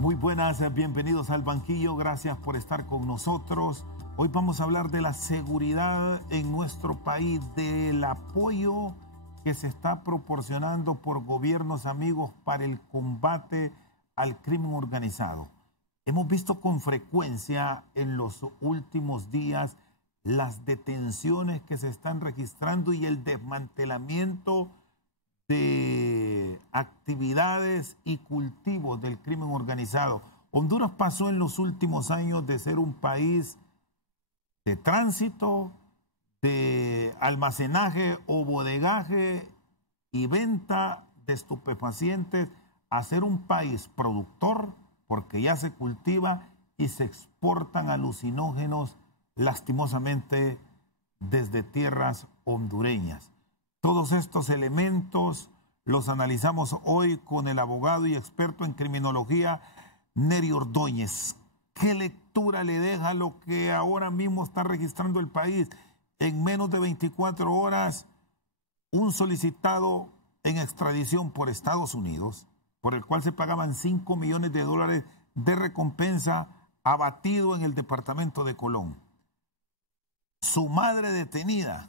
Muy buenas, bienvenidos al banquillo, gracias por estar con nosotros. Hoy vamos a hablar de la seguridad en nuestro país, del apoyo que se está proporcionando por gobiernos amigos para el combate al crimen organizado. Hemos visto con frecuencia en los últimos días las detenciones que se están registrando y el desmantelamiento de actividades y cultivos del crimen organizado. Honduras pasó en los últimos años de ser un país de tránsito, de almacenaje o bodegaje y venta de estupefacientes a ser un país productor, porque ya se cultiva y se exportan alucinógenos lastimosamente desde tierras hondureñas. Todos estos elementos los analizamos hoy con el abogado y experto en criminología, Nery Ordóñez. ¿Qué lectura le deja lo que ahora mismo está registrando el país? En menos de 24 horas, un solicitado en extradición por Estados Unidos, por el cual se pagaban $5 millones de recompensa, abatido en el departamento de Colón. Su madre detenida,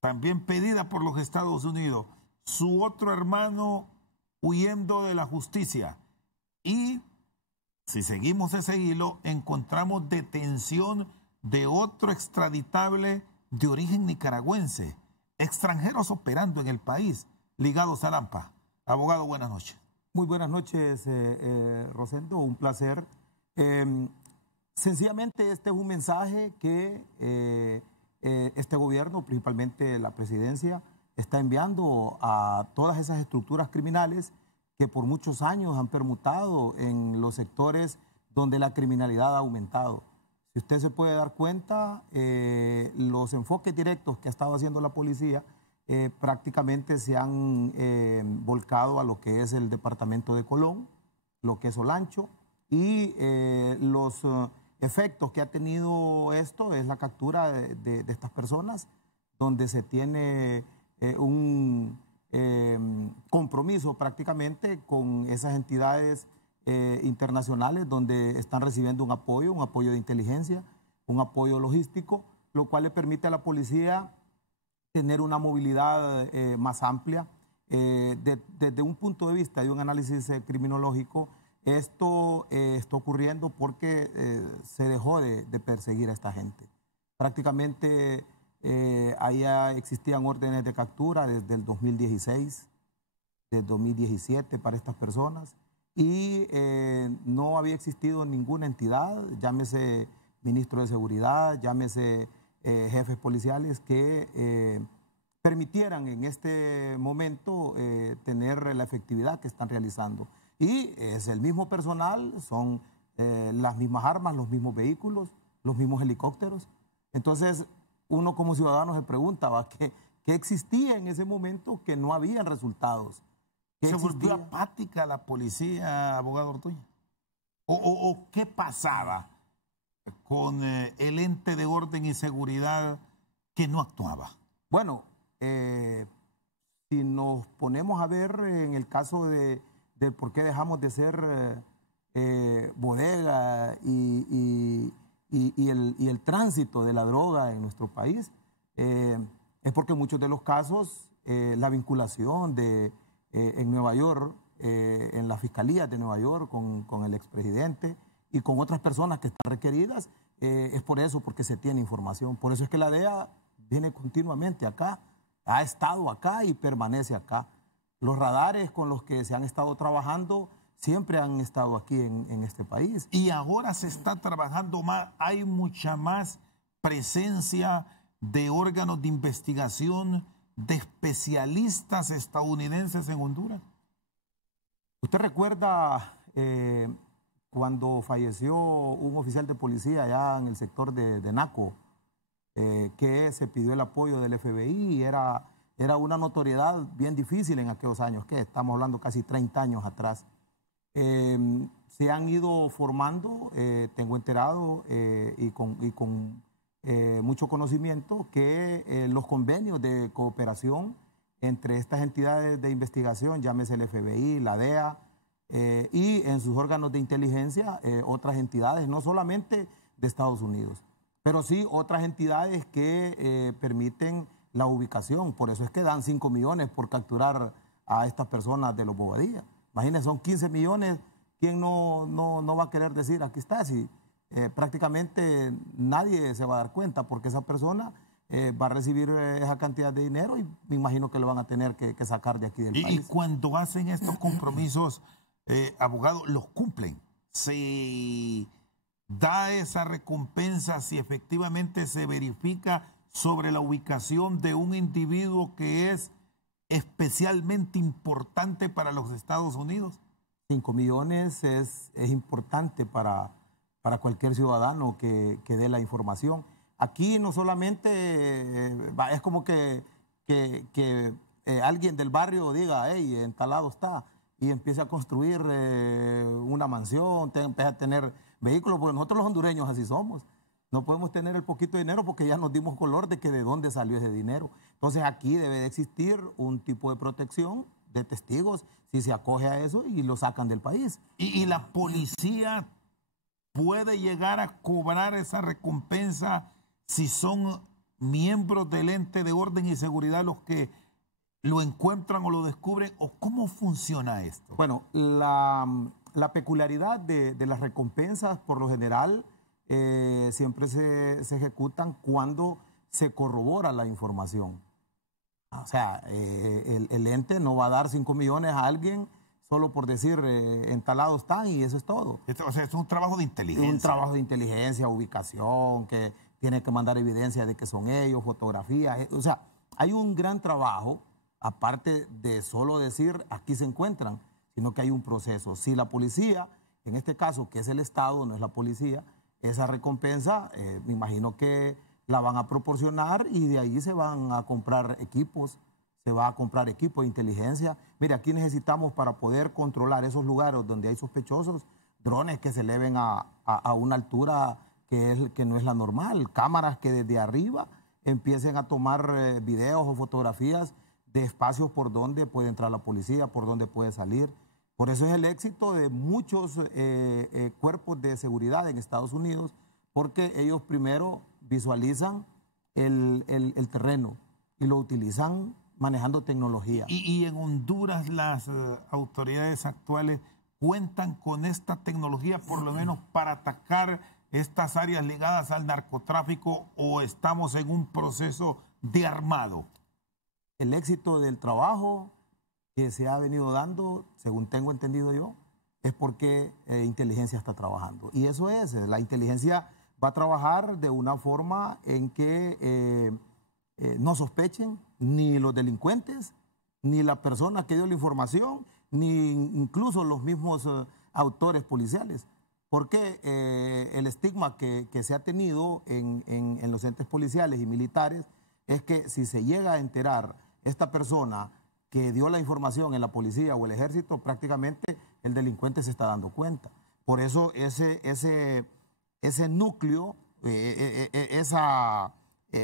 también pedida por los Estados Unidos, su otro hermano huyendo de la justicia. Y si seguimos ese hilo, encontramos detención de otro extraditable de origen nicaragüense, extranjeros operando en el país, ligados a Lampa. Abogado, buenas noches. Muy buenas noches, Rosendo, un placer. Sencillamente este es un mensaje que este gobierno, principalmente la presidencia, está enviando a todas esas estructuras criminales que por muchos años han permutado en los sectores donde la criminalidad ha aumentado. Si usted se puede dar cuenta, los enfoques directos que ha estado haciendo la policía prácticamente se han volcado a lo que es el departamento de Colón, lo que es Olancho, y los efectos que ha tenido esto es la captura de estas personas, donde se tiene un compromiso prácticamente con esas entidades internacionales donde están recibiendo un apoyo de inteligencia, un apoyo logístico, lo cual le permite a la policía tener una movilidad más amplia. Desde un punto de vista de un análisis criminológico, esto está ocurriendo porque se dejó de perseguir a esta gente. Prácticamente allá existían órdenes de captura desde el 2016, desde 2017 para estas personas y no había existido ninguna entidad, llámese ministro de seguridad, llámese jefes policiales que permitieran en este momento tener la efectividad que están realizando. Y es el mismo personal, son las mismas armas, los mismos vehículos, los mismos helicópteros. Entonces, uno como ciudadano se preguntaba ¿qué existía en ese momento que no habían resultados? ¿Se volvió apática la policía, abogado Ortuño? ¿O qué pasaba con el ente de orden y seguridad que no actuaba? Bueno, si nos ponemos a ver en el caso de por qué dejamos de ser bodega y el tránsito de la droga en nuestro país, es porque en muchos de los casos la vinculación en Nueva York, en la Fiscalía de Nueva York con el expresidente y con otras personas que están requeridas, es por eso, porque se tiene información. Por eso es que la DEA viene continuamente acá, ha estado acá y permanece acá. Los radares con los que se han estado trabajando siempre han estado aquí en este país. Y ahora se está trabajando más, hay mucha más presencia de órganos de investigación, de especialistas estadounidenses en Honduras. ¿Usted recuerda cuando falleció un oficial de policía allá en el sector de Naco, que se pidió el apoyo del FBI y era una notoriedad bien difícil en aquellos años, que estamos hablando casi 30 años atrás? Se han ido formando, tengo enterado, y con mucho conocimiento, que los convenios de cooperación entre estas entidades de investigación, llámese el FBI, la DEA, y en sus órganos de inteligencia otras entidades, no solamente de Estados Unidos, pero sí otras entidades que permiten la ubicación. Por eso es que dan 5 millones por capturar a estas personas de los Bobadilla. Imagínense, son 15 millones. ¿Quién no va a querer decir aquí está? Si prácticamente nadie se va a dar cuenta, porque esa persona va a recibir esa cantidad de dinero y me imagino que lo van a tener que sacar de aquí del país. Y cuando hacen estos compromisos, abogados, los cumplen. Se da esa recompensa si efectivamente se verifica sobre la ubicación de un individuo que es especialmente importante para los Estados Unidos. 5 millones es importante para cualquier ciudadano que dé la información. Aquí no solamente es como que alguien del barrio diga, hey, en tal lado está, y empiece a construir una mansión, empieza a tener vehículos, porque nosotros los hondureños así somos. No podemos tener el poquito de dinero porque ya nos dimos color de que de dónde salió ese dinero. Entonces aquí debe de existir un tipo de protección de testigos si se acoge a eso y lo sacan del país. ¿Y la policía puede llegar a cobrar esa recompensa si son miembros del ente de orden y seguridad los que lo encuentran o lo descubren? ¿O cómo funciona esto? Bueno, la peculiaridad de las recompensas, por lo general, siempre se ejecutan cuando se corrobora la información. O sea, el ente no va a dar 5 millones a alguien solo por decir en tal lado están y eso es todo. O sea, es un trabajo de inteligencia. Un trabajo de inteligencia, ubicación, que tiene que mandar evidencia de que son ellos, fotografías. O sea, hay un gran trabajo, aparte de solo decir aquí se encuentran, sino que hay un proceso. Si la policía, en este caso, que es el Estado, no es la policía, esa recompensa, me imagino que la van a proporcionar y de ahí se van a comprar equipos, se va a comprar equipo de inteligencia. Mire, aquí necesitamos para poder controlar esos lugares donde hay sospechosos, drones que se eleven a una altura que no es la normal, cámaras que desde arriba empiecen a tomar videos o fotografías de espacios por donde puede entrar la policía, por donde puede salir. Por eso es el éxito de muchos cuerpos de seguridad en Estados Unidos, porque ellos primero visualizan el terreno y lo utilizan manejando tecnología. Y en Honduras las autoridades actuales cuentan con esta tecnología por lo menos para atacar estas áreas ligadas al narcotráfico, o estamos en un proceso de armado. El éxito del trabajo que se ha venido dando, según tengo entendido yo, es porque inteligencia está trabajando. Y eso es, la inteligencia va a trabajar de una forma en que no sospechen ni los delincuentes, ni la persona que dio la información, ni incluso los mismos autores policiales. Porque el estigma que se ha tenido en los entes policiales y militares es que si se llega a enterar esta persona que dio la información en la policía o el ejército, prácticamente el delincuente se está dando cuenta. Por eso ese núcleo,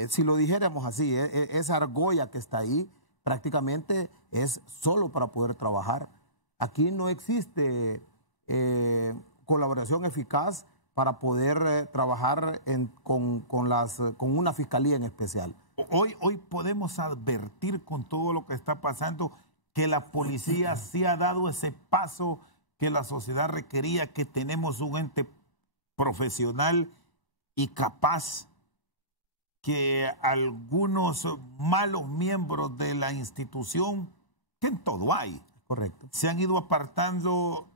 si lo dijéramos así, esa argolla que está ahí, prácticamente es solo para poder trabajar. Aquí no existe colaboración eficaz para poder trabajar con una fiscalía en especial. Hoy podemos advertir con todo lo que está pasando que la policía sí ha dado ese paso que la sociedad requería, que tenemos un ente profesional y capaz, que algunos malos miembros de la institución, que en todo hay, correcto, se han ido apartando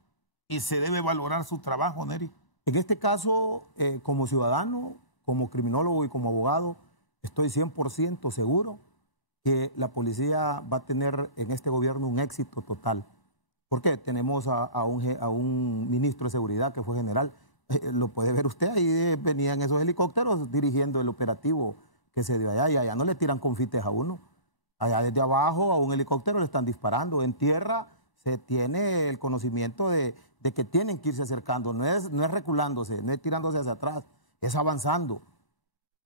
y se debe valorar su trabajo, Neri. En este caso, como ciudadano, como criminólogo y como abogado, estoy 100% seguro que la policía va a tener en este gobierno un éxito total. ¿Por qué? Tenemos a un ministro de seguridad que fue general. Lo puede ver usted, ahí venían esos helicópteros dirigiendo el operativo que se dio allá, y allá no le tiran confites a uno. Allá desde abajo a un helicóptero le están disparando. En tierra se tiene el conocimiento de que tienen que irse acercando, no es reculándose, no es tirándose hacia atrás, es avanzando.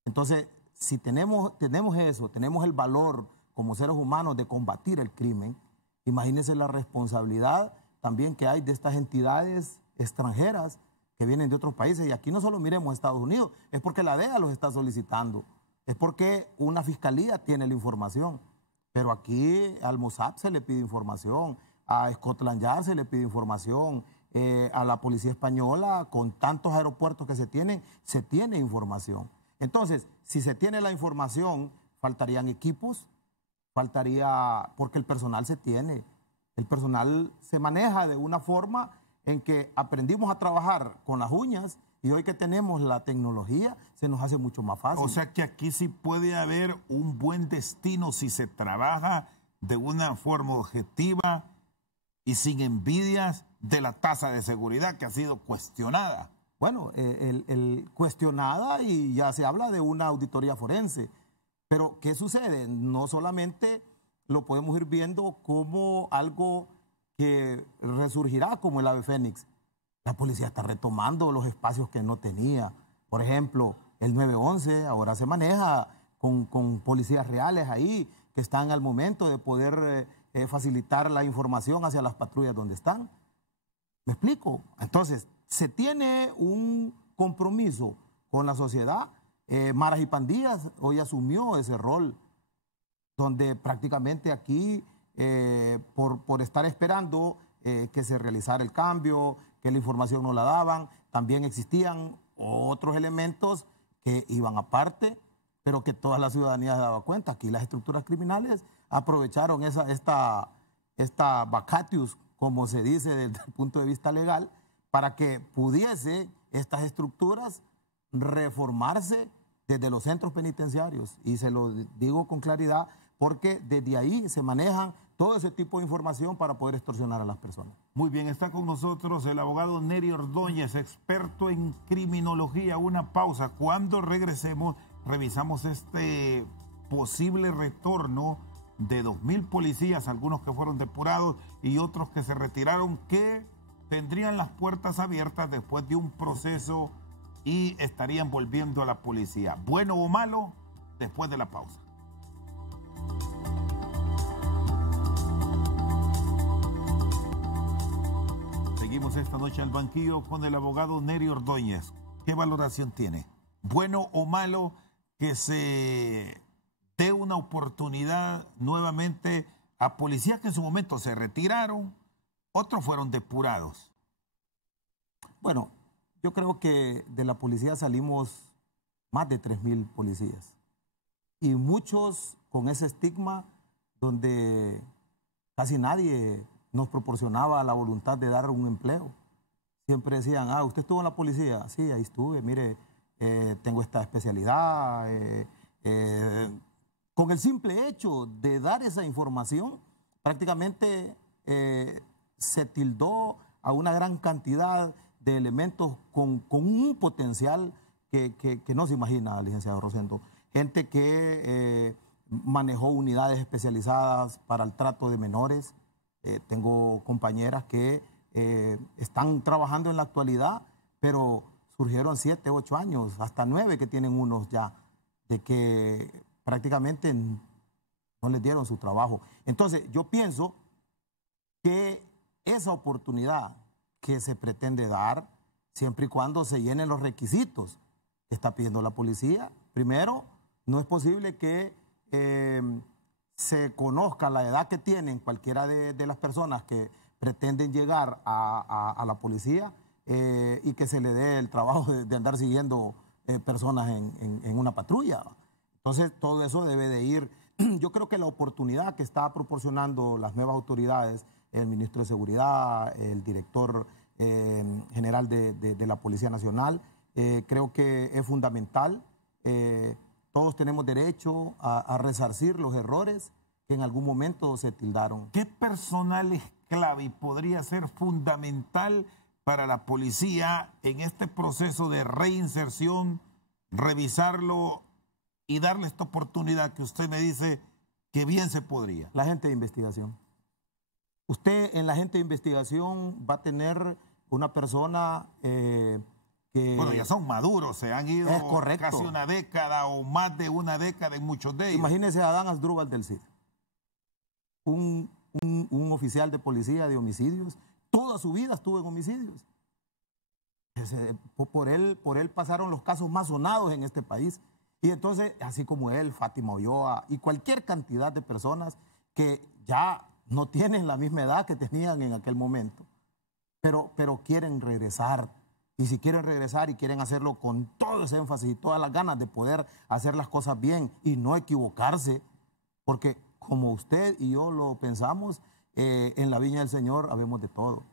Entonces, si tenemos eso, tenemos el valor como seres humanos de combatir el crimen, imagínense la responsabilidad también que hay de estas entidades extranjeras que vienen de otros países. Y aquí no solo miremos Estados Unidos, es porque la DEA los está solicitando, es porque una fiscalía tiene la información. Pero aquí al Mossad se le pide información, a Scotland Yard se le pide información, a la policía española, con tantos aeropuertos que se tiene información. Entonces, si se tiene la información, faltarían equipos, porque el personal se tiene. El personal se maneja de una forma en que aprendimos a trabajar con las uñas y hoy que tenemos la tecnología se nos hace mucho más fácil. O sea que aquí sí puede haber un buen destino si se trabaja de una forma objetiva y sin envidias de la tasa de seguridad que ha sido cuestionada. Bueno, cuestionada, y ya se habla de una auditoría forense. Pero, ¿qué sucede? No solamente lo podemos ir viendo como algo que resurgirá como el ave fénix. La policía está retomando los espacios que no tenía. Por ejemplo, el 911 ahora se maneja con policías reales ahí, que están al momento de poder facilitar la información hacia las patrullas donde están. ¿Me explico? Entonces, se tiene un compromiso con la sociedad. Maras y Pandillas hoy asumió ese rol, donde prácticamente aquí, por estar esperando que se realizara el cambio, que la información no la daban, también existían otros elementos que iban aparte, pero que toda la ciudadanía se daba cuenta. Aquí las estructuras criminales aprovecharon esta vacatius, como se dice desde el punto de vista legal, para que pudiese estas estructuras reformarse desde los centros penitenciarios. Y se lo digo con claridad porque desde ahí se manejan todo ese tipo de información para poder extorsionar a las personas. Muy bien, está con nosotros el abogado Nery Ordóñez, experto en criminología. Una pausa. Cuando regresemos, revisamos este posible retorno de 2.000 policías, algunos que fueron depurados y otros que se retiraron, que tendrían las puertas abiertas después de un proceso y estarían volviendo a la policía. ¿Bueno o malo? Después de la pausa. Seguimos esta noche al banquillo con el abogado Nery Ordóñez. ¿Qué valoración tiene? ¿Bueno o malo que se dé una oportunidad nuevamente a policías que en su momento se retiraron, otros fueron depurados? Bueno, yo creo que de la policía salimos más de 3.000 policías. Y muchos con ese estigma donde casi nadie nos proporcionaba la voluntad de dar un empleo. Siempre decían, ¿usted estuvo en la policía? Sí, ahí estuve, mire, tengo esta especialidad. Con el simple hecho de dar esa información, prácticamente se tildó a una gran cantidad de elementos con un potencial que no se imagina, licenciado Rosendo. Gente que manejó unidades especializadas para el trato de menores. Tengo compañeras que están trabajando en la actualidad, pero surgieron 7, 8 años, hasta 9 que tienen unos ya, de que prácticamente no les dieron su trabajo. Entonces, yo pienso que esa oportunidad que se pretende dar, siempre y cuando se llenen los requisitos que está pidiendo la policía, primero, no es posible que se conozca la edad que tienen cualquiera de las personas que pretenden llegar a la policía y que se le dé el trabajo de andar siguiendo personas en una patrulla. Entonces, todo eso debe de ir. Yo creo que la oportunidad que está proporcionando las nuevas autoridades, el ministro de Seguridad, el director general de la Policía Nacional, creo que es fundamental. Todos tenemos derecho a resarcir los errores que en algún momento se tildaron. ¿Qué personal es clave y podría ser fundamental para la policía en este proceso de reinserción, revisarlo y darle esta oportunidad que usted me dice que bien se podría? La gente de investigación. Usted en la gente de investigación va a tener una persona que... Bueno, ya son maduros, se han ido casi una década o más de una década en muchos de ellos. Imagínese a Adán Asdrúbal del Cid, un oficial de policía de homicidios toda su vida estuvo en homicidios. Por él pasaron los casos más sonados en este país. Y entonces, así como él, Fátima Ulloa y cualquier cantidad de personas que ya no tienen la misma edad que tenían en aquel momento, pero quieren regresar. Y si quieren regresar y quieren hacerlo con todo ese énfasis y todas las ganas de poder hacer las cosas bien y no equivocarse, porque como usted y yo lo pensamos, en la viña del Señor habemos de todo.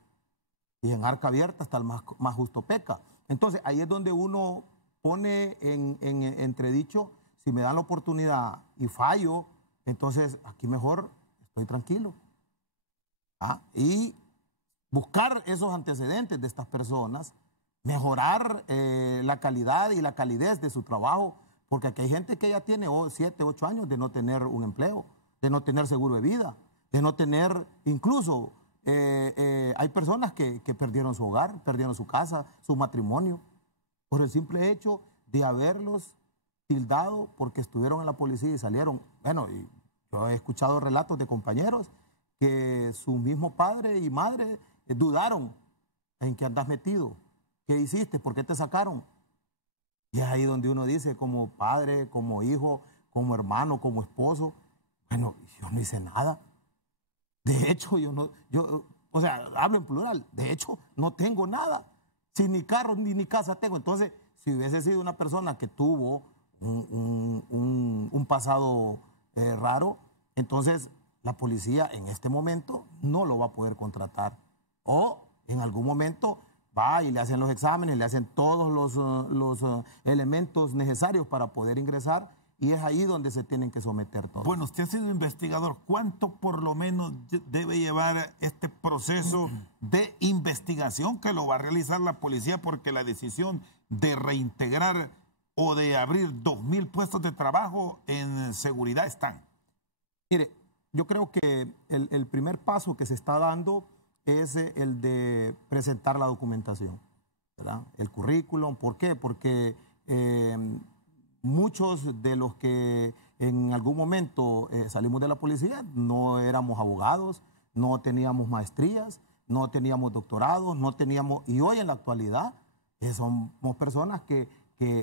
Y en arca abierta hasta el más justo peca. Entonces, ahí es donde uno pone en entredicho, si me dan la oportunidad y fallo, entonces aquí mejor estoy tranquilo. Y buscar esos antecedentes de estas personas, mejorar la calidad y la calidez de su trabajo, porque aquí hay gente que ya tiene 7, 8 años de no tener un empleo, de no tener seguro de vida, de no tener, incluso hay personas que perdieron su hogar, perdieron su casa, su matrimonio, por el simple hecho de haberlos tildado porque estuvieron en la policía y salieron. Bueno, y yo he escuchado relatos de compañeros que su mismo padre y madre dudaron en qué andas metido, qué hiciste, por qué te sacaron. Y es ahí donde uno dice, como padre, como hijo, como hermano, como esposo, bueno, yo no hice nada. De hecho, o sea, hablo en plural, de hecho, no tengo nada. Si ni carro ni casa tengo. Entonces, si hubiese sido una persona que tuvo un pasado raro, entonces la policía en este momento no lo va a poder contratar. O en algún momento va y le hacen los exámenes, le hacen todos los elementos necesarios para poder ingresar, y es ahí donde se tienen que someter todos. Bueno, usted ha sido investigador. ¿Cuánto por lo menos debe llevar este proceso de investigación que lo va a realizar la policía? Porque la decisión de reintegrar o de abrir 2.000 puestos de trabajo en seguridad están. Mire, yo creo que el primer paso que se está dando es el de presentar la documentación, ¿verdad? El currículum. ¿Por qué? Porque muchos de los que en algún momento salimos de la policía no éramos abogados, no teníamos maestrías, no teníamos doctorados, no teníamos, y hoy en la actualidad somos personas que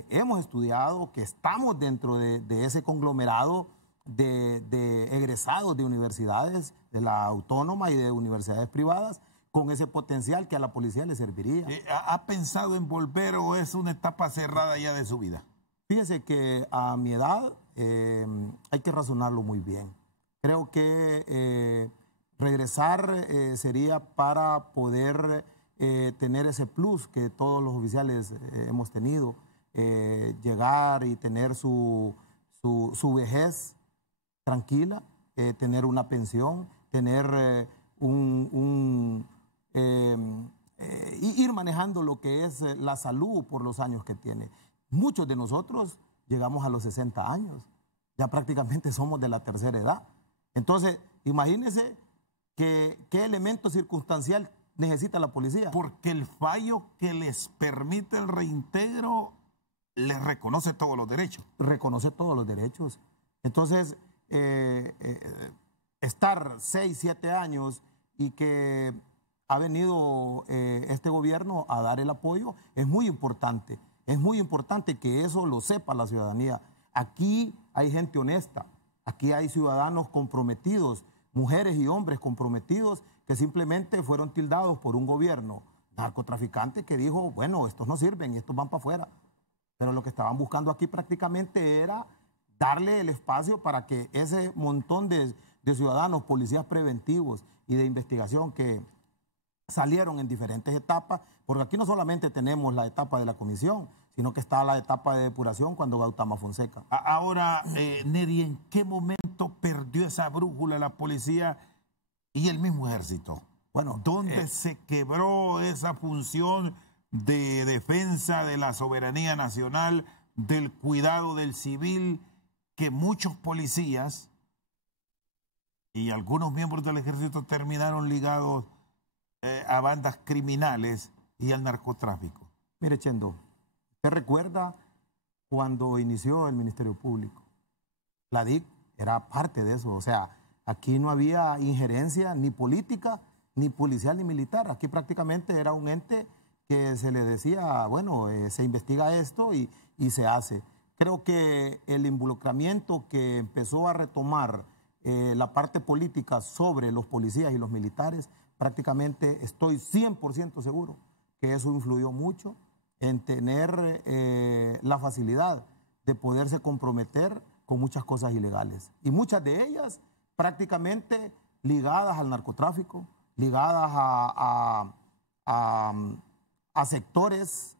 hemos estudiado, que estamos dentro de ese conglomerado de egresados de universidades, de la autónoma y de universidades privadas, con ese potencial que a la policía le serviría. ¿Ha pensado en volver o es una etapa cerrada ya de su vida? Fíjese que a mi edad hay que razonarlo muy bien. Creo que regresar sería para poder tener ese plus que todos los oficiales hemos tenido, llegar y tener su vejez tranquila, tener una pensión, tener ir manejando lo que es la salud por los años que tiene. Muchos de nosotros llegamos a los 60 años, ya prácticamente somos de la tercera edad. Entonces, imagínense qué elemento circunstancial necesita la policía. Porque el fallo que les permite el reintegro les reconoce todos los derechos. Reconoce todos los derechos. Entonces, estar 6, 7 años y que ha venido este gobierno a dar el apoyo es muy importante. Es muy importante que eso lo sepa la ciudadanía. Aquí hay gente honesta, aquí hay ciudadanos comprometidos, mujeres y hombres comprometidos que simplemente fueron tildados por un gobierno narcotraficante que dijo, bueno, estos no sirven, estos van para afuera. Pero lo que estaban buscando aquí prácticamente era darle el espacio para que ese montón de ciudadanos, policías preventivos y de investigación que salieron en diferentes etapas, porque aquí no solamente tenemos la etapa de la comisión, sino que está la etapa de depuración cuando Gautama Fonseca. Ahora, Neri, ¿en qué momento perdió esa brújula la policía y el mismo ejército? Bueno, ¿dónde se quebró esa función de defensa de la soberanía nacional, del cuidado del civil, que muchos policías y algunos miembros del ejército terminaron ligados a bandas criminales y al narcotráfico? Mire, Chendo, ¿usted recuerda cuando inició el Ministerio Público? La DIC era parte de eso, o sea, aquí no había injerencia ni política ni policial ni militar. Aquí prácticamente era un ente que se le decía, bueno, se investiga esto y se hace. Creo que el involucramiento que empezó a retomar la parte política sobre los policías y los militares, prácticamente estoy 100% seguro que eso influyó mucho en tener la facilidad de poderse comprometer con muchas cosas ilegales. Y muchas de ellas prácticamente ligadas al narcotráfico, ligadas a sectores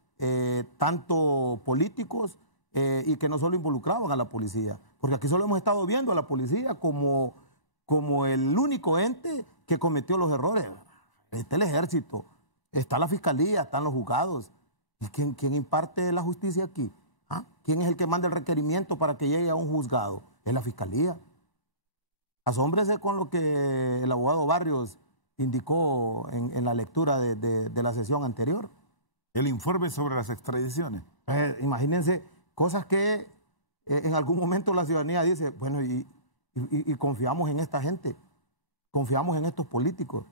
tanto políticos y que no solo involucraban a la policía. Porque aquí solo hemos estado viendo a la policía como el único ente que cometió los errores. Está el ejército, está la fiscalía, están los juzgados. ¿Y quién imparte la justicia aquí? ¿Ah? ¿Quién es el que manda el requerimiento para que llegue a un juzgado? Es la fiscalía. Asómbrese con lo que el abogado Barrios indicó en la lectura de la sesión anterior. El informe sobre las extradiciones. Imagínense cosas que en algún momento la ciudadanía dice, bueno, y confiamos en esta gente, confiamos en estos políticos,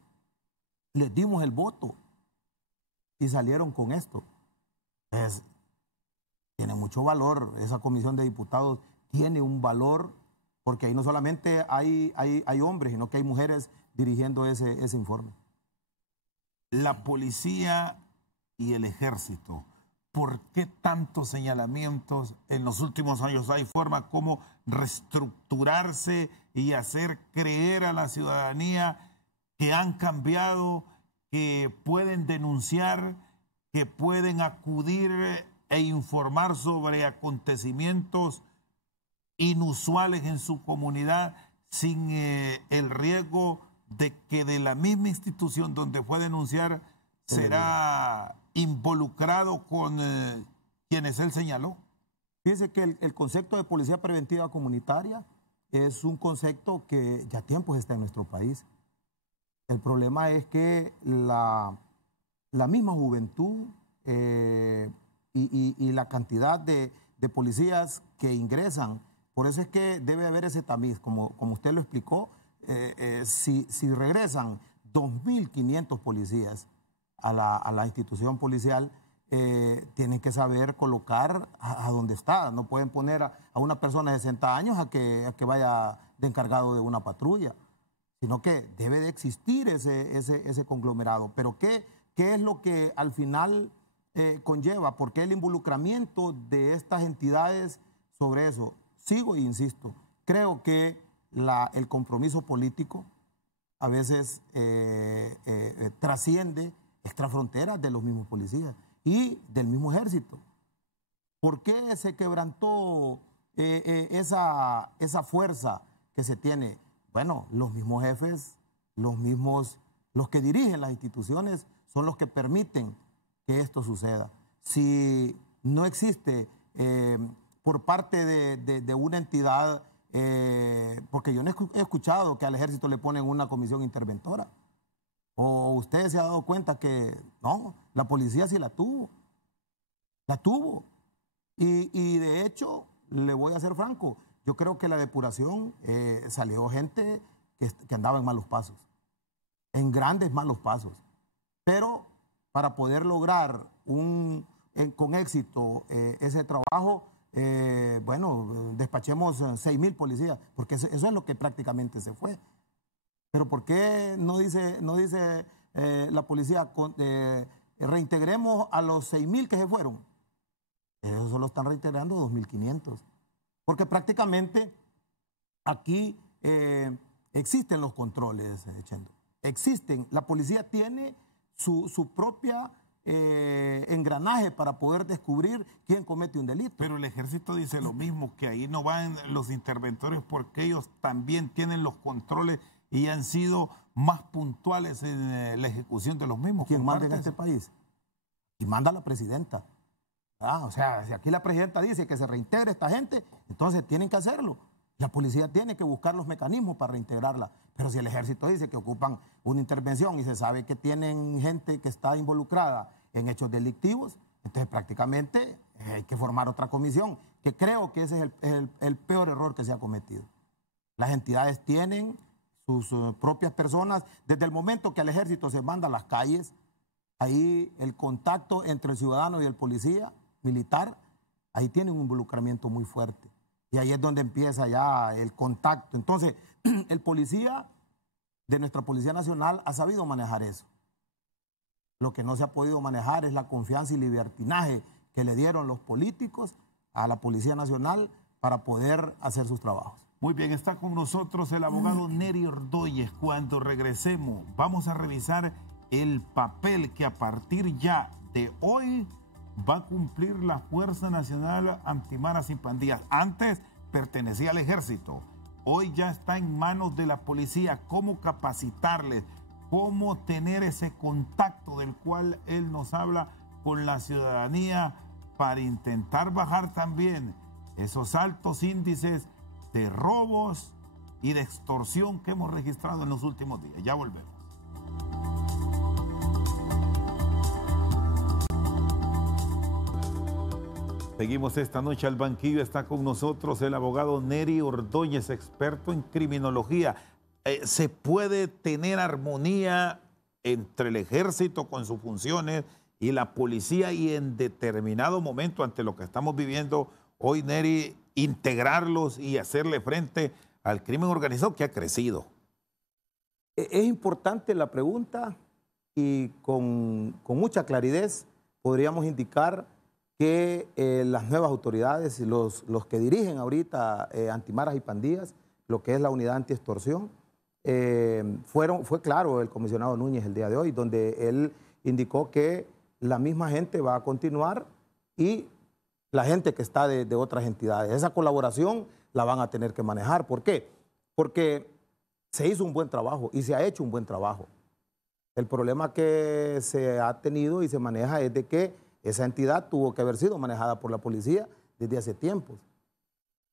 les dimos el voto y salieron con esto. Tiene mucho valor, esa comisión de diputados tiene un valor, porque ahí no solamente hay hombres, sino que hay mujeres dirigiendo ese informe. La policía y el ejército, ¿por qué tantos señalamientos en los últimos años? ¿Hay forma como reestructurarse y hacer creer a la ciudadanía que han cambiado, que pueden denunciar, que pueden acudir e informar sobre acontecimientos inusuales en su comunidad sin el riesgo de que de la misma institución donde fue denunciar será involucrado con quienes él señaló? Fíjese que el concepto de policía preventiva comunitaria es un concepto que ya tiempos está en nuestro país. El problema es que la misma juventud y la cantidad de policías que ingresan, por eso es que debe haber ese tamiz, como usted lo explicó, si regresan 2.500 policías a la institución policial, tienen que saber colocar a donde está. No pueden poner a una persona de 60 años a que vaya de encargado de una patrulla, sino que debe de existir ese conglomerado. Pero ¿qué es lo que al final conlleva? ¿Por qué el involucramiento de estas entidades sobre eso? Sigo e insisto, creo que el compromiso político a veces trasciende extrafronteras de los mismos policías y del mismo ejército. ¿Por qué se quebrantó esa fuerza que se tiene? Bueno, los mismos jefes, los que dirigen las instituciones son los que permiten que esto suceda. Si no existe por parte de una entidad, porque yo no he escuchado que al ejército le ponen una comisión interventora. ¿O usted se ha dado cuenta que no, la policía sí la tuvo? La tuvo. Y de hecho, le voy a ser franco, yo creo que la depuración salió gente que andaba en malos pasos, en grandes malos pasos. Pero para poder lograr con éxito ese trabajo, bueno, despachemos 6.000 policías, porque eso es lo que prácticamente se fue. Pero ¿por qué no dice la policía, reintegremos a los 6.000 que se fueron? Ellos solo están reintegrando 2.500. Porque prácticamente aquí existen los controles, Chendo. Existen. La policía tiene su propia engranaje para poder descubrir quién comete un delito. Pero el ejército dice lo mismo, que ahí no van los interventores porque ellos también tienen los controles y han sido más puntuales en la ejecución de los mismos. ¿Quién manda en este país? Y manda la presidenta. O sea, si aquí la presidenta dice que se reintegre esta gente, entonces tienen que hacerlo. La policía tiene que buscar los mecanismos para reintegrarla. Pero si el ejército dice que ocupan una intervención y se sabe que tienen gente que está involucrada en hechos delictivos, entonces prácticamente hay que formar otra comisión, que creo que ese es el peor error que se ha cometido. Las entidades tienen propias personas. Desde el momento que el ejército se manda a las calles, ahí el contacto entre el ciudadano y el policía militar, ahí tienen un involucramiento muy fuerte. Y ahí es donde empieza ya el contacto. Entonces, el policía de nuestra Policía Nacional ha sabido manejar eso. Lo que no se ha podido manejar es la confianza y libertinaje que le dieron los políticos a la Policía Nacional para poder hacer sus trabajos. Muy bien, está con nosotros el abogado Nery Ordóñez. Cuando regresemos, vamos a revisar el papel que a partir ya de hoy va a cumplir la Fuerza Nacional Antimaras y Pandillas. Antes pertenecía al Ejército, hoy ya está en manos de la policía. Cómo capacitarles, cómo tener ese contacto del cual él nos habla con la ciudadanía para intentar bajar también esos altos índices de robos y de extorsión que hemos registrado en los últimos días. Ya volvemos. Seguimos esta noche al banquillo. Está con nosotros el abogado Nery Ordóñez, experto en criminología. ¿Se puede tener armonía entre el ejército con sus funciones y la policía, y en determinado momento, ante lo que estamos viviendo hoy, Nery, integrarlos y hacerle frente al crimen organizado que ha crecido? Es importante la pregunta, y con mucha claridad podríamos indicar que las nuevas autoridades, los que dirigen ahorita Antimaras y Pandillas, lo que es la unidad antiextorsión, fue claro el comisionado Núñez el día de hoy, donde él indicó que la misma gente va a continuar y la gente que está de otras entidades. Esa colaboración la van a tener que manejar. ¿Por qué? Porque se hizo un buen trabajo y se ha hecho un buen trabajo. El problema que se ha tenido y se maneja es de que esa entidad tuvo que haber sido manejada por la policía desde hace tiempos.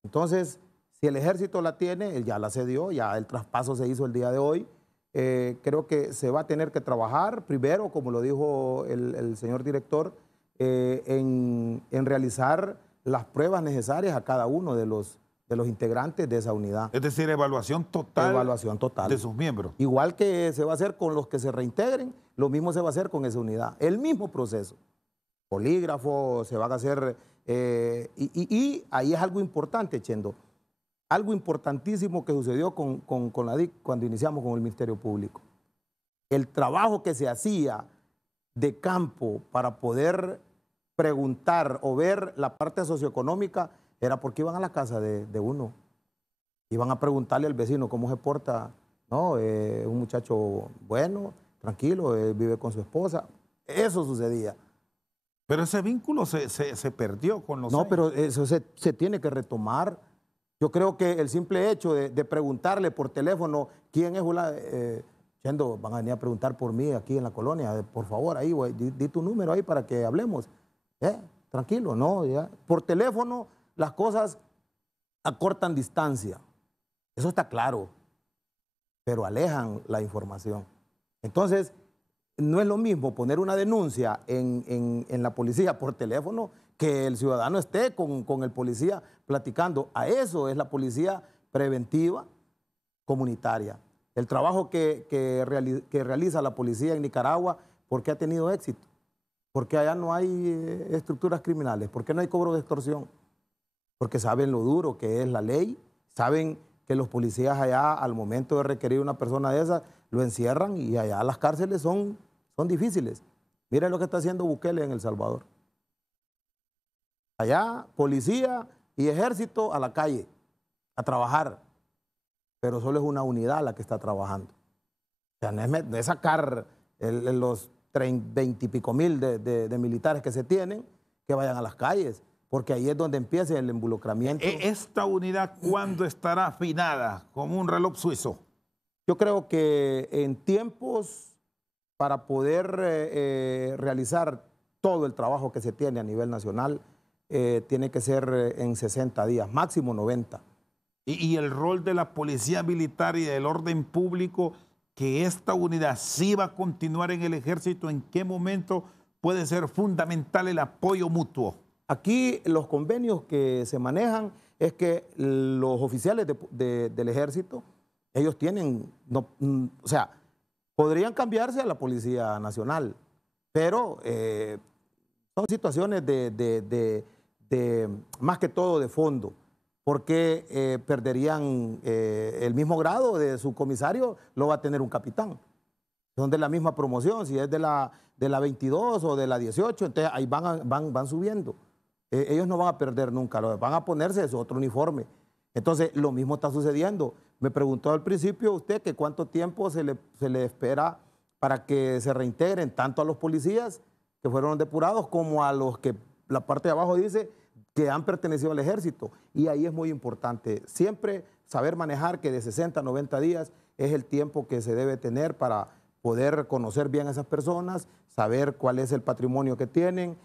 Entonces, si el ejército la tiene, él ya la cedió, ya el traspaso se hizo el día de hoy. Creo que se va a tener que trabajar primero, como lo dijo el señor director, en realizar las pruebas necesarias a cada uno de los integrantes de esa unidad. Es decir, evaluación total de sus miembros. Igual que se va a hacer con los que se reintegren, lo mismo se va a hacer con esa unidad. El mismo proceso. Polígrafo, se van a hacer... y ahí es algo importante, Chendo. Algo importantísimo que sucedió con la DIC cuando iniciamos con el Ministerio Público. El trabajo que se hacía de campo para poder preguntar o ver la parte socioeconómica era porque iban a la casa de uno. Iban a preguntarle al vecino cómo se porta. No, un muchacho bueno, tranquilo, vive con su esposa. Eso sucedía. Pero ese vínculo se perdió con los años. Pero eso se tiene que retomar. Yo creo que el simple hecho de preguntarle por teléfono quién es Chendo, van a venir a preguntar por mí aquí en la colonia, por favor, ahí, güey, di tu número ahí para que hablemos. Tranquilo, no, ya. Por teléfono las cosas acortan distancia. Eso está claro, pero alejan la información. Entonces, no es lo mismo poner una denuncia en la policía por teléfono que el ciudadano esté con el policía platicando. A eso es la policía preventiva comunitaria. El trabajo que realiza la policía en Nicaragua, ¿por qué ha tenido éxito? Porque allá no hay estructuras criminales, ¿por qué no hay cobro de extorsión? Porque saben lo duro que es la ley, saben que los policías allá al momento de requerir una persona de esa lo encierran, y allá las cárceles son difíciles. Miren lo que está haciendo Bukele en El Salvador. Allá, policía y ejército a la calle, a trabajar. Pero solo es una unidad la que está trabajando. O sea, no es sacar los 20 y pico mil de militares que se tienen, que vayan a las calles, porque ahí es donde empieza el involucramiento. ¿Esta unidad cuándo estará afinada, como un reloj suizo? Yo creo que en tiempos para poder realizar todo el trabajo que se tiene a nivel nacional, tiene que ser en 60 días, máximo 90. ¿Y el rol de la policía militar y del orden público, que esta unidad sí va a continuar en el ejército? ¿En qué momento puede ser fundamental el apoyo mutuo? Aquí los convenios que se manejan es que los oficiales del ejército Ellos tienen, o sea, podrían cambiarse a la Policía Nacional, pero son situaciones más que todo de fondo, porque perderían el mismo grado de su comisario, lo va a tener un capitán. Son de la misma promoción, si es de la 22 o de la 18, entonces ahí van subiendo. Ellos no van a perder nunca, van a ponerse su otro uniforme. Entonces, lo mismo está sucediendo. Me preguntó al principio usted que cuánto tiempo se le espera para que se reintegren tanto a los policías que fueron depurados como a los que la parte de abajo dice que han pertenecido al ejército. Y ahí es muy importante siempre saber manejar que de 60 a 90 días es el tiempo que se debe tener para poder conocer bien a esas personas, saber cuál es el patrimonio que tienen,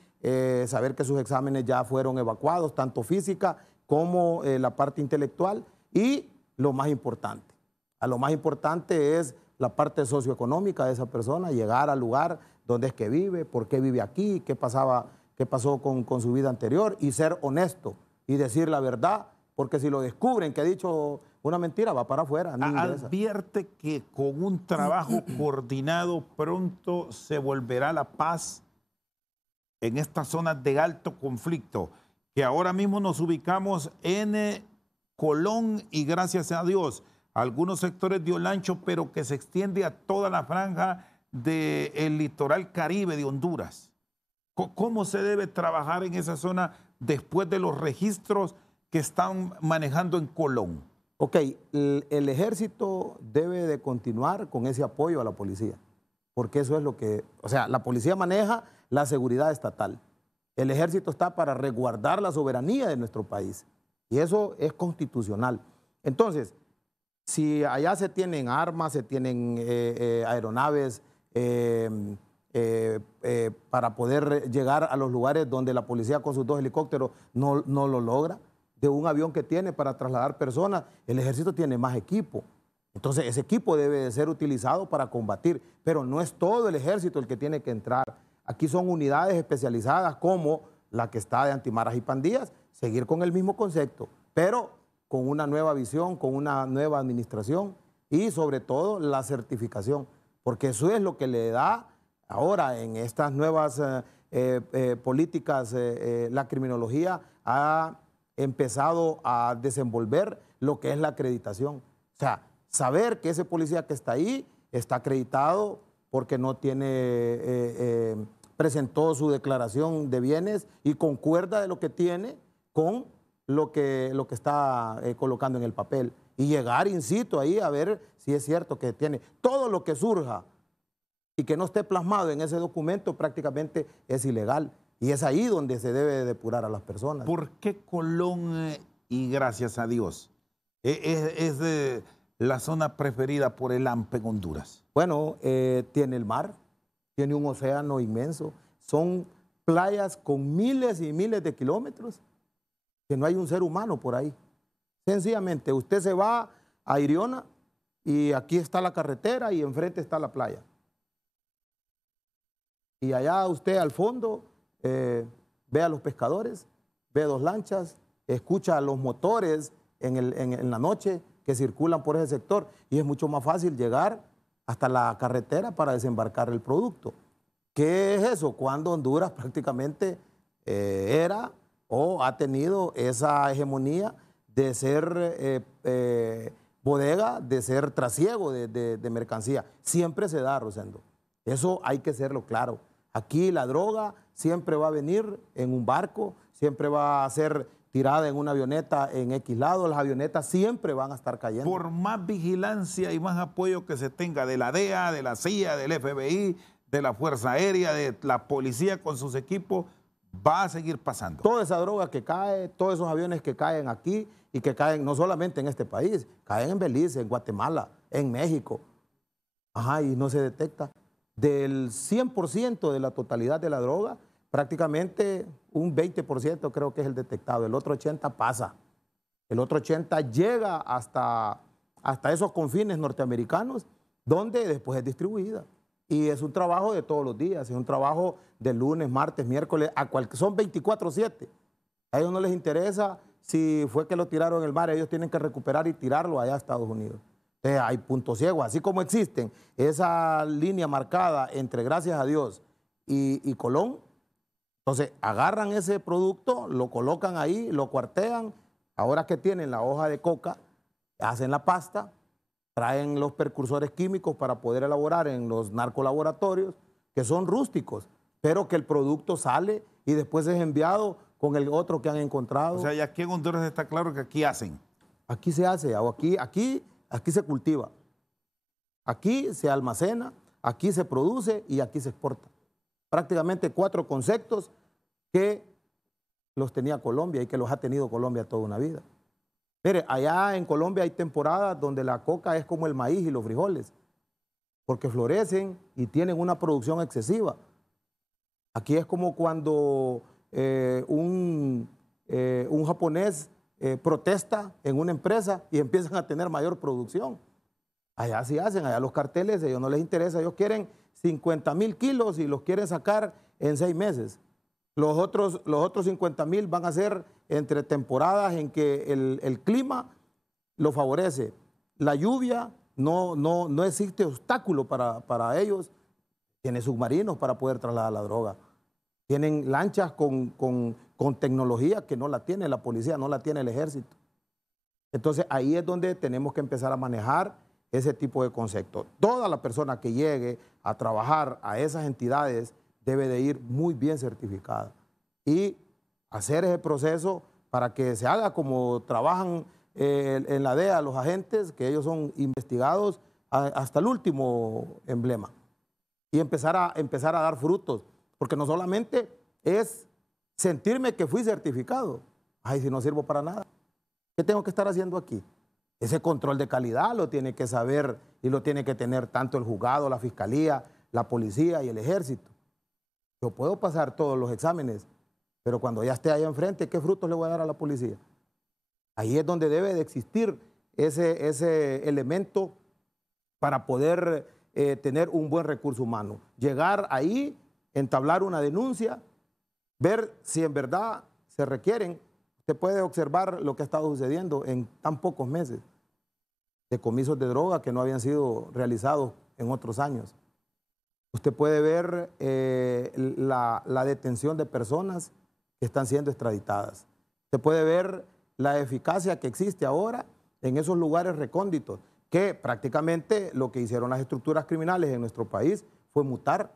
saber que sus exámenes ya fueron evacuados, tanto física como la parte intelectual, y lo más importante. Lo más importante es la parte socioeconómica de esa persona, llegar al lugar donde es que vive, por qué vive aquí, qué pasó con su vida anterior, y ser honesto y decir la verdad, porque si lo descubren que ha dicho una mentira, va para afuera. Advierte que con un trabajo coordinado pronto se volverá la paz en estas zonas de alto conflicto, que ahora mismo nos ubicamos en Colón y gracias a Dios, algunos sectores de Olancho, pero que se extiende a toda la franja del litoral Caribe de Honduras. ¿Cómo se debe trabajar en esa zona después de los registros que están manejando en Colón? Ok, el ejército debe de continuar con ese apoyo a la policía, porque eso es lo que, o sea, la policía maneja la seguridad estatal. El ejército está para resguardar la soberanía de nuestro país y eso es constitucional. Entonces, si allá se tienen armas, se tienen aeronaves para poder llegar a los lugares donde la policía con sus 2 helicópteros no lo logra, de un avión que tiene para trasladar personas, el ejército tiene más equipo. Entonces, ese equipo debe de ser utilizado para combatir, pero no es todo el ejército el que tiene que entrar. Aquí son unidades especializadas como la que está de antimaras y pandillas, seguir con el mismo concepto, pero con una nueva visión, con una nueva administración y sobre todo la certificación, porque eso es lo que le da ahora en estas nuevas políticas, la criminología ha empezado a desenvolver lo que es la acreditación. O sea, saber que ese policía que está ahí está acreditado porque no tiene, presentó su declaración de bienes y concuerda de lo que tiene con lo que está colocando en el papel. Y llegar in situ ahí a ver si es cierto que tiene todo lo que surja y que no esté plasmado en ese documento prácticamente es ilegal. Y es ahí donde se debe depurar a las personas. ¿Por qué Colón y gracias a Dios es de la zona preferida por el AMPE en Honduras? Bueno, tiene el mar, tiene un océano inmenso, son playas con miles y miles de kilómetros que no hay un ser humano por ahí. Sencillamente, usted se va a Iriona y aquí está la carretera y enfrente está la playa. Y allá usted al fondo ve a los pescadores, ve 2 lanchas, escucha los motores en la noche que circulan por ese sector y es mucho más fácil llegar hasta la carretera para desembarcar el producto. ¿Qué es eso? Cuando Honduras prácticamente era o ha tenido esa hegemonía de ser bodega, de ser trasiego de mercancía. Siempre se da, Rosendo. Eso hay que serlo claro. Aquí la droga siempre va a venir en un barco, siempre va a ser tirada en una avioneta en X lado, las avionetas siempre van a estar cayendo. Por más vigilancia y más apoyo que se tenga de la DEA, de la CIA, del FBI, de la Fuerza Aérea, de la policía con sus equipos, va a seguir pasando. Toda esa droga que cae, todos esos aviones que caen aquí y que caen no solamente en este país, caen en Belice, en Guatemala, en México. Ajá, y no se detecta. Del 100% de la totalidad de la droga, prácticamente un 20% creo que es el detectado, el otro 80% pasa. El otro 80% llega hasta esos confines norteamericanos, donde después es distribuida. Y es un trabajo de todos los días, es un trabajo de lunes, martes, miércoles, son 24/7. A ellos no les interesa si fue que lo tiraron en el mar, ellos tienen que recuperar y tirarlo allá a Estados Unidos. Hay puntos ciegos, así como existen esa línea marcada entre Gracias a Dios y Colón. Entonces agarran ese producto, lo colocan ahí, lo cuartean. Ahora que tienen la hoja de coca, hacen la pasta, traen los precursores químicos para poder elaborar en los narcolaboratorios, que son rústicos, pero que el producto sale y después es enviado con el otro que han encontrado. O sea, y aquí en Honduras está claro que aquí hacen. Aquí se hace, o aquí se cultiva. Aquí se almacena, aquí se produce y aquí se exporta. Prácticamente 4 conceptos que los tenía Colombia y que los ha tenido Colombia toda una vida. Mire, allá en Colombia hay temporadas donde la coca es como el maíz y los frijoles, porque florecen y tienen una producción excesiva. Aquí es como cuando un japonés protesta en una empresa y empiezan a tener mayor producción. Allá sí hacen, allá los carteles, a ellos no les interesa, ellos quieren 50,000 kilos y los quieren sacar en 6 meses. Los otros 50,000 van a ser entre temporadas en que el clima lo favorece. La lluvia no existe obstáculo para ellos. Tienen submarinos para poder trasladar la droga. Tienen lanchas con tecnología que no la tiene la policía, no la tiene el ejército. Entonces ahí es donde tenemos que empezar a manejar ese tipo de conceptos. Toda la persona que llegue a trabajar a esas entidades debe de ir muy bien certificada y hacer ese proceso para que se haga como trabajan en la DEA los agentes, que ellos son investigados hasta el último emblema, y empezar a dar frutos, porque no solamente es sentirme que fui certificado, ay, si no sirvo para nada, ¿qué tengo que estar haciendo aquí? Ese control de calidad lo tiene que saber y lo tiene que tener tanto el juzgado, la fiscalía, la policía y el ejército. Yo puedo pasar todos los exámenes, pero cuando ya esté ahí enfrente, ¿qué frutos le voy a dar a la policía? Ahí es donde debe de existir ese elemento para poder tener un buen recurso humano. Llegar ahí, entablar una denuncia, ver si en verdad se requieren. Usted puede observar lo que ha estado sucediendo en tan pocos meses. Decomisos de droga que no habían sido realizados en otros años. Usted puede ver la detención de personas que están siendo extraditadas. Usted puede ver la eficacia que existe ahora en esos lugares recónditos, que prácticamente lo que hicieron las estructuras criminales en nuestro país fue mutar.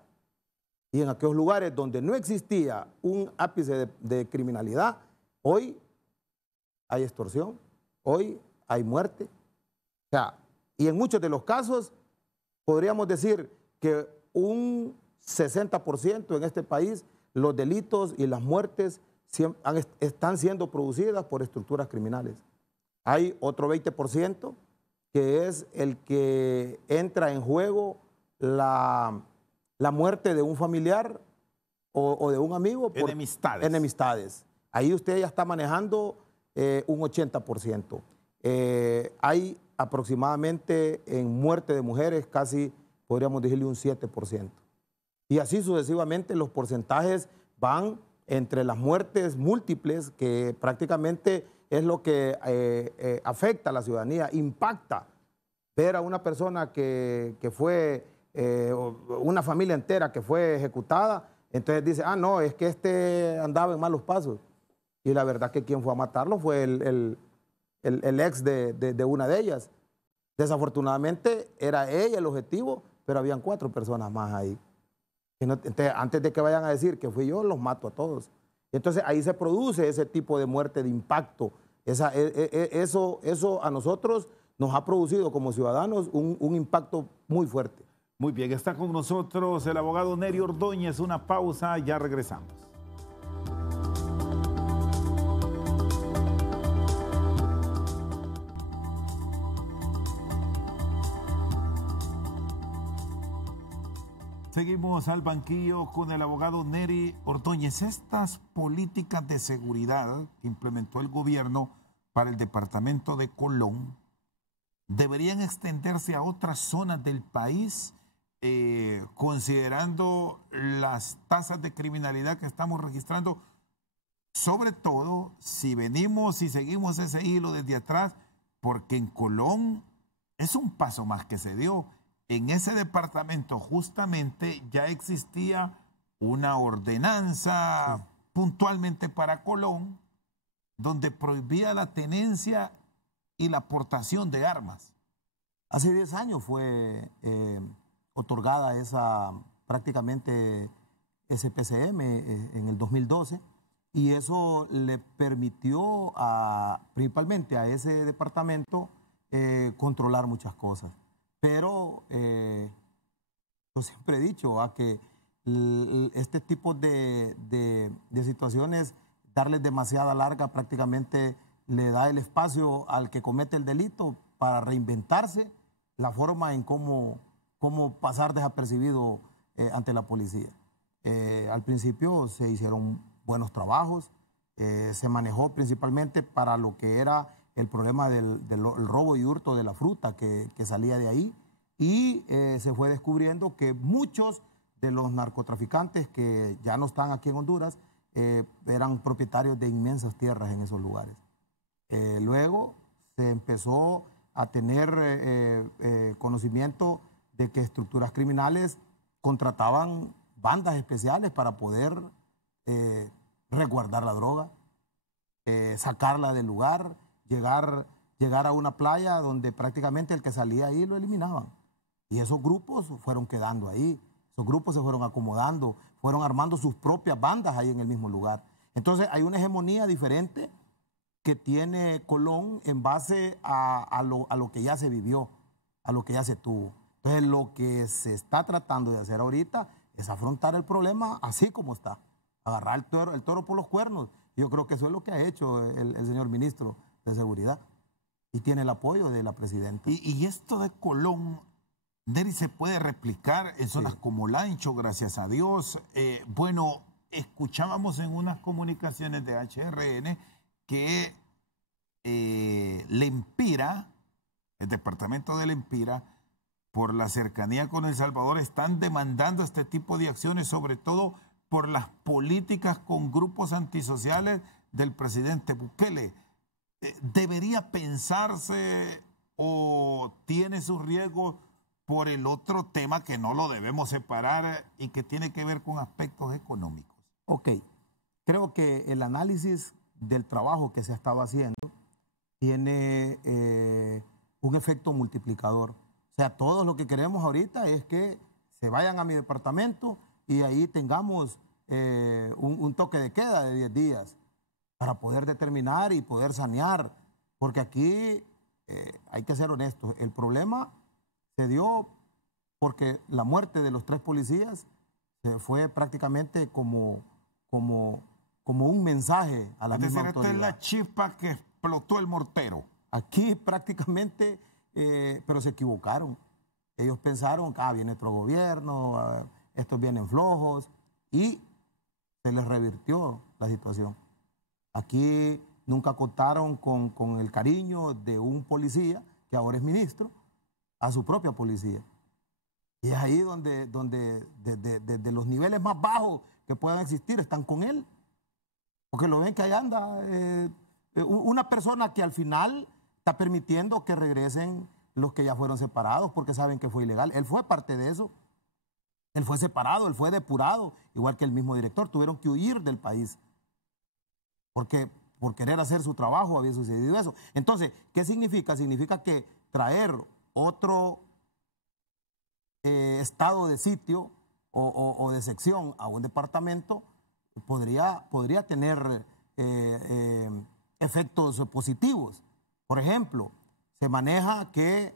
Y en aquellos lugares donde no existía un ápice de criminalidad, hoy hay extorsión, hoy hay muerte. O sea, y en muchos de los casos podríamos decir que un 60% en este país, los delitos y las muertes están siendo producidas por estructuras criminales. Hay otro 20% que es el que entra en juego la muerte de un familiar o de un amigo por enemistades. Ahí usted ya está manejando un 80%. Hay aproximadamente en muerte de mujeres casi, podríamos decirle, un 7%. Y así sucesivamente los porcentajes van entre las muertes múltiples, que prácticamente es lo que afecta a la ciudadanía, impacta ver a una persona que fue, una familia entera que fue ejecutada, entonces dice, ah, no, es que este andaba en malos pasos. Y la verdad que quien fue a matarlo fue el ex de una de ellas. Desafortunadamente era ella el objetivo, pero habían 4 personas más ahí. Entonces, antes de que vayan a decir que fui yo, los mato a todos. Entonces ahí se produce ese tipo de muerte de impacto. Eso a nosotros nos ha producido como ciudadanos un impacto muy fuerte. Muy bien, está con nosotros el abogado Nery Ordóñez. Una pausa, ya regresamos. Seguimos al banquillo con el abogado Nery Ordóñez. Estas políticas de seguridad que implementó el gobierno para el departamento de Colón deberían extenderse a otras zonas del país, considerando las tasas de criminalidad que estamos registrando, sobre todo si venimos y seguimos ese hilo desde atrás, porque en Colón es un paso más que se dio. En ese departamento justamente ya existía una ordenanza puntualmente para Colón, donde prohibía la tenencia y la aportación de armas. Hace 10 años fue otorgada esa prácticamente SPCM en el 2012, y eso le permitió principalmente a ese departamento controlar muchas cosas. Pero yo siempre he dicho que este tipo de situaciones, darles demasiada larga, prácticamente le da el espacio al que comete el delito para reinventarse la forma en cómo pasar desapercibido ante la policía. Al principio se hicieron buenos trabajos, se manejó principalmente para lo que era el problema del robo y hurto de la fruta que salía de ahí, y se fue descubriendo que muchos de los narcotraficantes que ya no están aquí en Honduras eran propietarios de inmensas tierras en esos lugares. Luego se empezó a tener conocimiento de que estructuras criminales contrataban bandas especiales para poder resguardar la droga, sacarla del lugar, llegar a una playa donde prácticamente el que salía ahí lo eliminaban. Y esos grupos fueron quedando ahí, esos grupos se fueron acomodando, fueron armando sus propias bandas ahí en el mismo lugar. Entonces hay una hegemonía diferente que tiene Colón en base a lo que ya se vivió, a lo que ya se tuvo. Entonces lo que se está tratando de hacer ahorita es afrontar el problema así como está, agarrar el toro por los cuernos. Yo creo que eso es lo que ha hecho el señor ministro de Seguridad, y tiene el apoyo de la presidenta. Y esto de Colón, Neri, se puede replicar en zonas como Lancho, gracias a Dios. Bueno, escuchábamos en unas comunicaciones de HRN que Lempira, el departamento de Lempira, por la cercanía con El Salvador, están demandando este tipo de acciones, sobre todo por las políticas con grupos antisociales del presidente Bukele. ¿Debería pensarse o tiene sus riesgos por el otro tema que no lo debemos separar y que tiene que ver con aspectos económicos? Ok, creo que el análisis del trabajo que se estaba haciendo tiene un efecto multiplicador. O sea, todos lo que queremos ahorita es que se vayan a mi departamento y ahí tengamos un toque de queda de 10 días para poder determinar y poder sanear. Porque aquí hay que ser honestos, el problema se dio porque la muerte de los 3 policías fue prácticamente como un mensaje a la misma autoridad. Esta es la chispa que explotó el mortero. Aquí prácticamente, pero se equivocaron. Ellos pensaron que viene otro gobierno, estos vienen flojos, y se les revirtió la situación. Aquí nunca contaron con el cariño de un policía, que ahora es ministro, a su propia policía. Y es ahí donde desde los niveles más bajos que puedan existir, están con él. Porque lo ven que ahí anda una persona que al final está permitiendo que regresen los que ya fueron separados porque saben que fue ilegal. Él fue parte de eso. Él fue separado, él fue depurado, igual que el mismo director. Tuvieron que huir del país porque por querer hacer su trabajo había sucedido eso. Entonces, ¿qué significa? Significa que traer otro estado de sitio o de sección a un departamento podría tener efectos positivos. Por ejemplo, se maneja que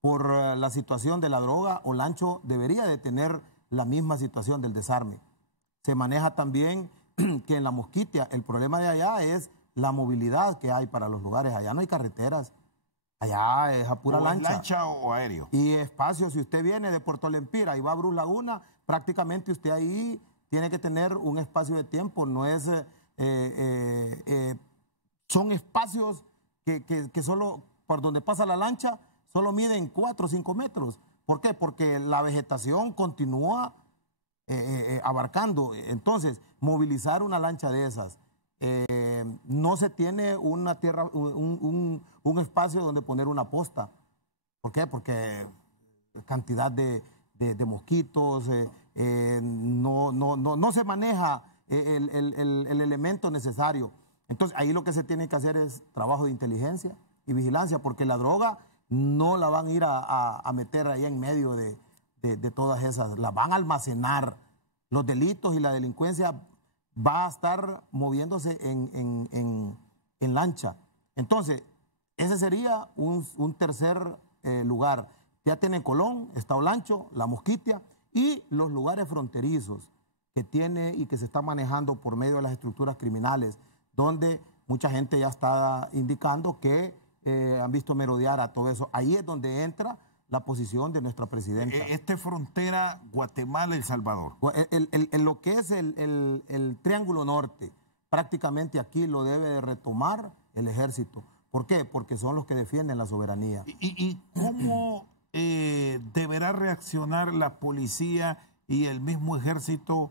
por la situación de la droga, Olancho debería de tener la misma situación del desarme. Se maneja también que en la Mosquitia el problema de allá es la movilidad que hay para los lugares. Allá no hay carreteras, allá es a pura lancha. ¿Lancha o aéreo? Y espacio, si usted viene de Puerto Lempira y va a Brus Laguna, prácticamente usted ahí tiene que tener un espacio de tiempo. No es, son espacios que solo por donde pasa la lancha solo miden 4 o 5 metros. ¿Por qué? Porque la vegetación continúa abarcando. Entonces, movilizar una lancha de esas, no se tiene una tierra, un espacio donde poner una posta. ¿Por qué? Porque cantidad de mosquitos, no se maneja el elemento necesario. Entonces, ahí lo que se tiene que hacer es trabajo de inteligencia y vigilancia, porque la droga no la van a ir a meter ahí en medio de todas esas, la van a almacenar. Los delitos y la delincuencia va a estar moviéndose en lancha. Entonces, ese sería un tercer lugar. Ya tiene Colón, está Olancho, La Mosquitia y los lugares fronterizos que tiene y que se está manejando por medio de las estructuras criminales, donde mucha gente ya está indicando que han visto merodear a todo eso. Ahí es donde entra la posición de nuestra presidenta. Esta frontera Guatemala-El Salvador. Lo que es el Triángulo Norte, prácticamente aquí lo debe de retomar el ejército. ¿Por qué? Porque son los que defienden la soberanía. ¿Y cómo deberá reaccionar la policía y el mismo ejército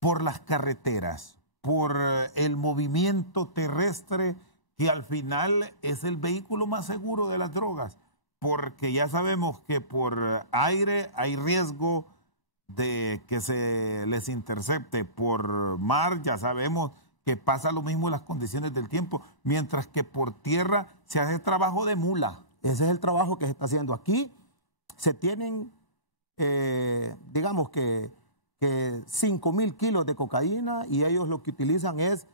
por las carreteras, por el movimiento terrestre, que al final es el vehículo más seguro de las drogas? Porque ya sabemos que por aire hay riesgo de que se les intercepte, por mar ya sabemos que pasa lo mismo en las condiciones del tiempo, mientras que por tierra se hace trabajo de mula. Ese es el trabajo que se está haciendo aquí. Se tienen, digamos que 5.000 kilos de cocaína y ellos lo que utilizan es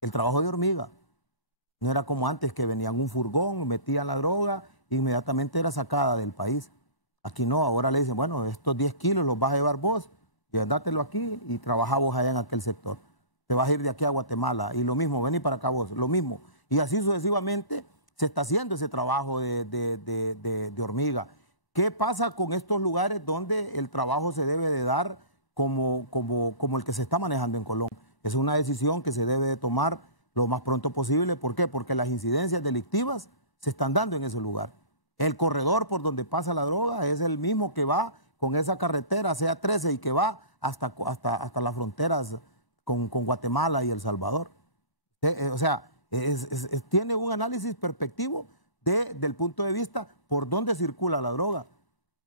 el trabajo de hormiga. No era como antes que venían un furgón, metían la droga e inmediatamente era sacada del país. Aquí no, ahora le dicen, bueno, estos 10 kilos los vas a llevar vos y andátelo aquí y trabajá vos allá en aquel sector. Te vas a ir de aquí a Guatemala y lo mismo, vení para acá vos, lo mismo. Y así sucesivamente se está haciendo ese trabajo de hormiga. ¿Qué pasa con estos lugares donde el trabajo se debe de dar como el que se está manejando en Colón? Es una decisión que se debe de tomar lo más pronto posible. ¿Por qué? Porque las incidencias delictivas se están dando en ese lugar. El corredor por donde pasa la droga es el mismo que va con esa carretera, sea 13, y que va hasta las fronteras con Guatemala y El Salvador. O sea, tiene un análisis perspectivo del punto de vista por dónde circula la droga.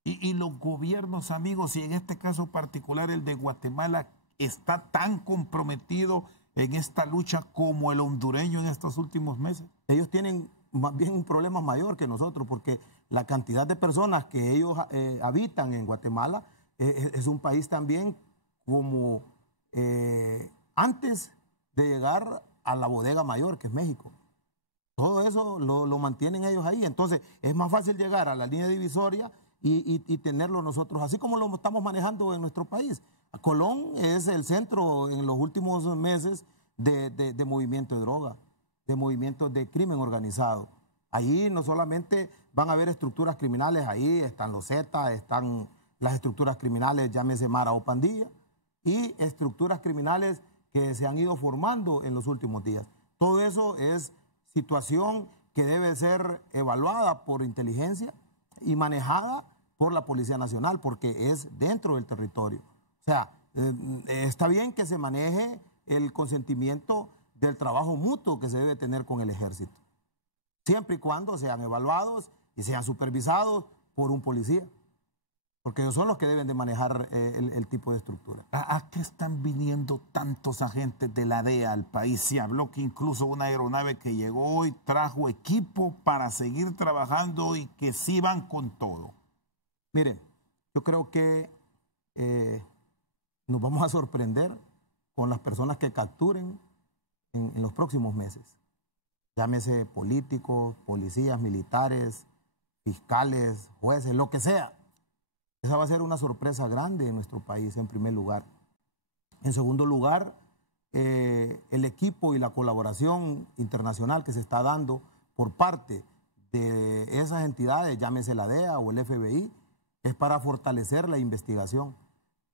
Y los gobiernos, amigos, y en este caso particular el de Guatemala, está tan comprometido en esta lucha como el hondureño en estos últimos meses. Ellos tienen más bien un problema mayor que nosotros, porque la cantidad de personas que ellos habitan en Guatemala es un país también como antes de llegar a la bodega mayor, que es México. Todo eso lo mantienen ellos ahí. Entonces, es más fácil llegar a la línea divisoria y tenerlo nosotros, así como lo estamos manejando en nuestro país. Colón es el centro en los últimos meses de movimiento de droga, de movimiento de crimen organizado. Ahí no solamente van a haber estructuras criminales, ahí están los Zetas, están las estructuras criminales, llámese Mara o Pandilla, y estructuras criminales que se han ido formando en los últimos días. Todo eso es situación que debe ser evaluada por inteligencia y manejada por la Policía Nacional, porque es dentro del territorio. O sea, está bien que se maneje el consentimiento del trabajo mutuo que se debe tener con el ejército, siempre y cuando sean evaluados y sean supervisados por un policía, porque ellos son los que deben de manejar el tipo de estructura. ¿A qué están viniendo tantos agentes de la DEA al país? Se habló que incluso una aeronave que llegó hoy trajo equipo para seguir trabajando y que sí van con todo. Mire, yo creo que nos vamos a sorprender con las personas que capturen en los próximos meses. Llámese políticos, policías, militares, fiscales, jueces, lo que sea. Esa va a ser una sorpresa grande en nuestro país, en primer lugar. En segundo lugar, el equipo y la colaboración internacional que se está dando por parte de esas entidades, llámese la DEA o el FBI, es para fortalecer la investigación.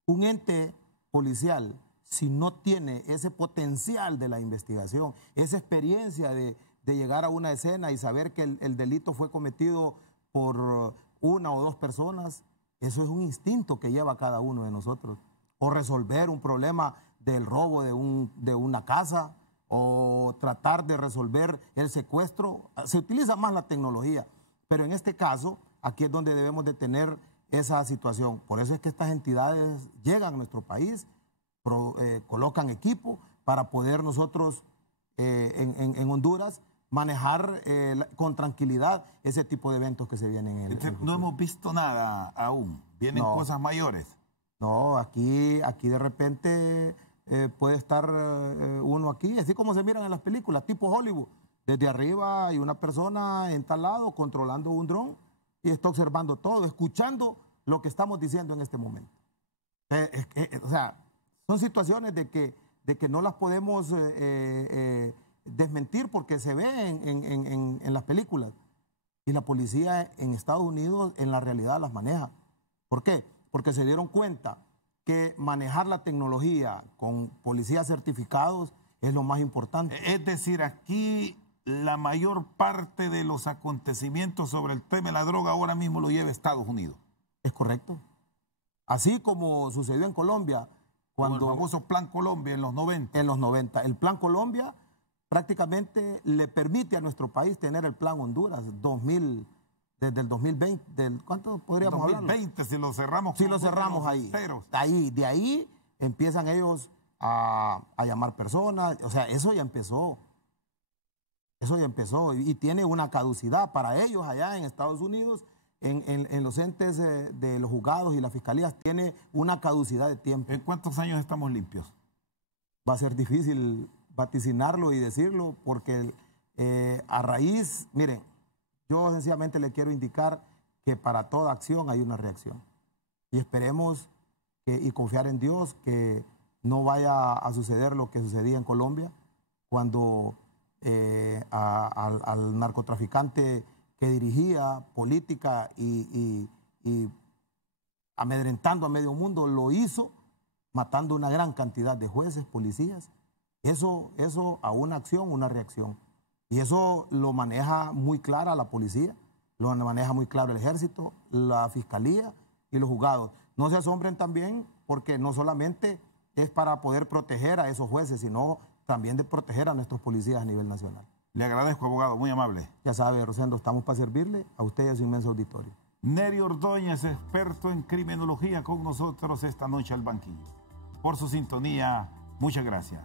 Un ente policial, si no tiene ese potencial de la investigación, esa experiencia de llegar a una escena y saber que el delito fue cometido por una o dos personas, eso es un instinto que lleva cada uno de nosotros. O resolver un problema del robo de una casa, o tratar de resolver el secuestro. Se utiliza más la tecnología, Pero en este caso, aquí es donde debemos de tener esa situación. Por eso es que estas entidades llegan a nuestro país, colocan equipo para poder nosotros en Honduras manejar con tranquilidad ese tipo de eventos que se vienen en el No hemos visto nada aún. ¿Vienen cosas mayores? No, aquí de repente puede estar uno aquí, así como se miran en las películas, tipo Hollywood. Desde arriba hay una persona en tal lado controlando un dron y está observando todo, escuchando lo que estamos diciendo en este momento. O sea, son situaciones de que no las podemos desmentir porque se ve en las películas. Y la policía en Estados Unidos en la realidad las maneja. ¿Por qué? Porque se dieron cuenta que manejar la tecnología con policías certificados es lo más importante. Es decir, aquí la mayor parte de los acontecimientos sobre el tema de la droga ahora mismo lo lleva Estados Unidos. Es correcto. Así como sucedió en Colombia. Cuando el famoso Plan Colombia en los 90. En los 90. El Plan Colombia prácticamente le permite a nuestro país tener el Plan Honduras 2000, desde el 2020. ¿Cuánto podríamos hablar? 2020, si lo cerramos. Si lo cerramos ahí. De ahí empiezan ellos a llamar personas. O sea, eso ya empezó. Eso ya empezó y tiene una caducidad para ellos allá en Estados Unidos. En los entes de los juzgados y las fiscalías tiene una caducidad de tiempo. ¿En cuántos años estamos limpios? Va a ser difícil vaticinarlo y decirlo porque a raíz, miren, yo sencillamente le quiero indicar que para toda acción hay una reacción y esperemos y confiar en Dios que no vaya a suceder lo que sucedía en Colombia cuando al narcotraficante que dirigía política y amedrentando a medio mundo, lo hizo matando una gran cantidad de jueces, policías. Eso a una acción, una reacción. Y eso lo maneja muy clara la policía, lo maneja muy claro el ejército, la fiscalía y los juzgados. No se asombren también porque no solamente es para poder proteger a esos jueces, sino también de proteger a nuestros policías a nivel nacional. Le agradezco, abogado, muy amable. Ya sabe, Rosendo, estamos para servirle a usted y a su inmenso auditorio. Nery Ordóñez, experto en criminología, con nosotros esta noche al banquillo. Por su sintonía, muchas gracias.